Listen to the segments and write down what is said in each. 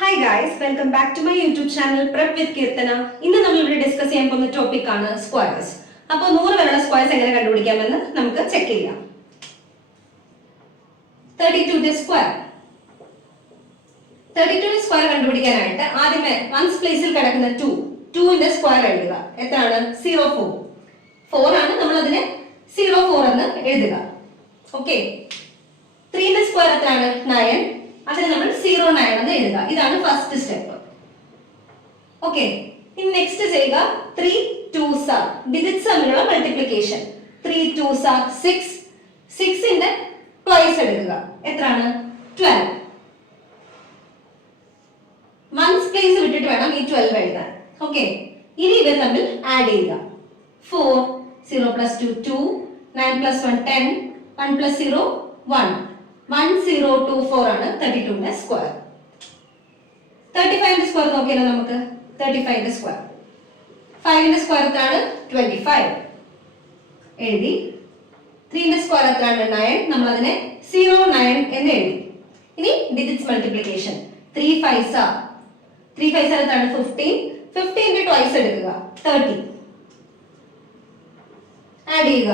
Hi guys, welcome back to my YouTube channel Prep with Kirtana. ഇന്ന് നമ്മൾ ഇവിടെ discuss ചെയ്യാൻ പോകുന്ന ടോപ്പിക് ആണ് സ്ക്വയർസ്. അപ്പോൾ 100 വരെയുള്ള സ്ക്വയർസ് എങ്ങനെ കണ്ടുപിടിക്കാമെന്ന് നമുക്ക് ചെക്ക് ചെയ്യാം. 32 ന്റെ സ്ക്വയർ. 32 ന്റെ സ്ക്വയർ കണ്ടുപിടിക്കാനായിട്ട് ആദ്യമേ വൺസ് പ്ലേസിൽ കിടക്കുന്ന 2 ന്റെ സ്ക്വയർ എഴുതുക. എത്രയാണ്? 04. 4 ആണ്, നമ്മൾ അതിനെ 04 എന്ന് എഴുതുക. ഓക്കേ. 3 ന്റെ സ്ക്വയർ എത്രയാണ്? 9. അതിനെ നമ്മൾ 09 എന്ന് എഴുതുക. ഇതാണ് ഫസ്റ്റ് സ്റ്റെപ്പ്. ഓക്കേ. ഇനി നെക്സ്റ്റ് ചെയ്യുക 3 2s are ഡിജിറ്റ്സ് തമ്മിലുള്ള മൾട്ടിപ്ലിക്കേഷൻ. 3 2s are 6. 6 ന്റെ ട്വൈസ് എടുക്കുക. എത്രയാണ്? 12. വൺസ് പ്ലേസ് വിട്ടിട്ട് വേണം ഈ 12 എഴുതാൻ. ഓക്കേ. ഇനി ഇവർ തമ്മിൽ ആഡ് ചെയ്യുക. 4 0 plus 2 2 9 plus 1 10 1 plus 0 1 1024 ആണ് 32 ന്റെ സ്ക്വയർ. 35 ന്റെ സ്ക്വയർ നോക്കിയാലോ നമുക്ക്. 35 ന്റെ സ്ക്വയർ 5 ന്റെ സ്ക്വയർ എത്രയാണ്? 25 എഴുതി. 3 ന്റെ സ്ക്വയർ എത്രയാണ്? 9. നമ്മൾ അതിനെ 09 എന്ന് എഴുതി. ഇനി digits multiplication. 3 5s are 3 5s are എത്രയാണ്? 15. 15 ന്റെ ട്വൈസ് എടുക്കുക. 30 ആഡ് ചെയ്യുക.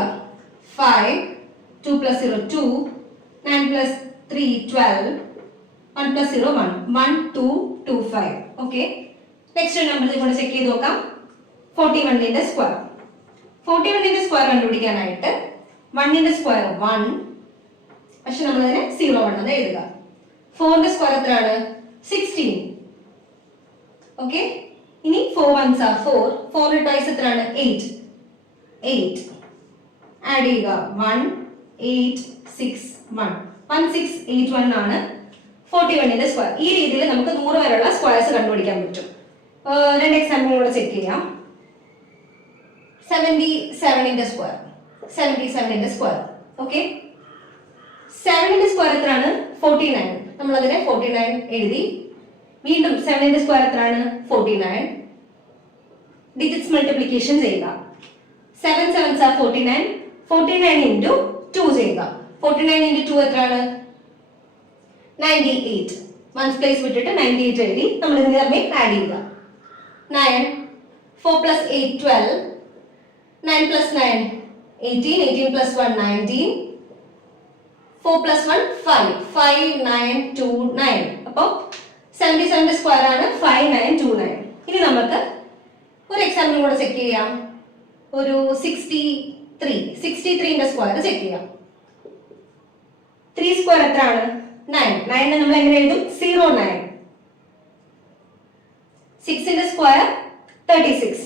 5 2 plus 0 2 9 plus 3 12 1 plus 0 1 1 2 2 5. Okay. Next number ഇവിടെ ചെക്ക് ചെയ്ത് നോക്കാം. 41 ന്റെ സ്ക്വയർ. 41 ന്റെ സ്ക്വയർ കണ്ടുപിടിക്കാനായിട്ട് 1 ന്റെ സ്ക്വയർ 1, പക്ഷെ നമ്മൾ അതിനെ 01 എന്ന് എഴുതുക. 4 ന്റെ സ്ക്വയർ എത്രയാണ്? 16. ഓക്കേ. ഇനി 4 1s are 4. 4 ന്റെ ട്വൈസ് എത്രയാണ്? 8. 8 ആഡ് ചെയ്യുക. 1 8 6 1 1681 ആണ് 41 ന്റെ സ്ക്വയർ. ഈ രീതിയിൽ നമുക്ക് 100 വരെയുള്ള സ്ക്വയർസ് കണ്ടുപിടിക്കാൻ പറ്റും. രണ്ട് എക്സാമ്പിൾ കൂടെ ചെക്ക് ചെയ്യാം. 77 ന്റെ സ്ക്വയർ. 77 ന്റെ സ്ക്വയർ. ഓക്കേ. 7 ന്റെ സ്ക്വയർ എത്രയാണ്? 49. നമ്മൾ അതിനെ 49 എഴുതി. വീണ്ടും 7 ന്റെ സ്ക്വയർ എത്രയാണ്? 49. ഡിജിറ്റ്സ് മൾട്ടിപ്ലിക്കേഷൻ ചെയ്യുക. 7 7s are 49. 49 into 2 ചെയ്യുക. 49 into 2 എത്രയാണ്? 98. വൺസ് പ്ലേസ് വിട്ടിട്ട് 98 എഴുതി. നമ്മൾ ഇതിനെ തമ്മിൽ ആഡ് ചെയ്യുക. 9 4 plus 8 12 9 plus 9 18 18 plus 1 19 4 plus 1 5 5 9 2 9. അപ്പോൾ 77 ന്റെ സ്ക്വയർ ആണ് 5929. ഇനി നമുക്ക് ഒരു എക്സാമ്പിൾ കൂടെ ചെക്ക് ചെയ്യാം. ഒരു 63 ന്റെ സ്ക്വയർ ചെക്ക് ചെയ്യാം. 3 സ്ക്വയർ എത്രയാണ്? 9. 9 നമ്മൾ എങ്ങനെ എഴുതും? 09. 6 ന്റെ സ്ക്വയർ 36.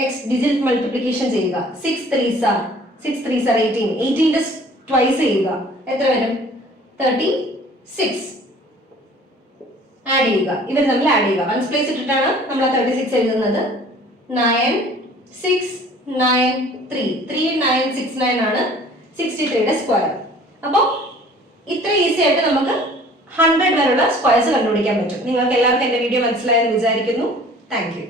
നെക്സ്റ്റ് ഡിജിറ്റ് മൾട്ടിപ്ലിക്കേഷൻ ചെയ്യുക. 6 3s are 18. 18 ന്റെ ട്വൈസ് ചെയ്യുക. എത്ര വരും? 36. ആഡ് ചെയ്യുക. ഇവർ തമ്മിൽ ആഡ് ചെയ്യുക. വൺസ് പ്ലേസ് ഇട്ടിട്ടാണ് നമ്മൾ ആ 36 എഴുതുന്നത്. 9 6 9 3 3969 ആണ് 63 ന്റെ സ്ക്വയർ. അപ്പോൾ ഇത്ര ഈസി ആയിട്ട് നമുക്ക് 100 വരെയുള്ള സ്ക്വയർസ് കണ്ടുപിടിക്കാൻ പറ്റും. നിങ്ങൾക്ക് എല്ലാവർക്കും എന്റെ വീഡിയോ മനസ്സിലായെന്ന് വിചാരിക്കുന്നു. Thank you.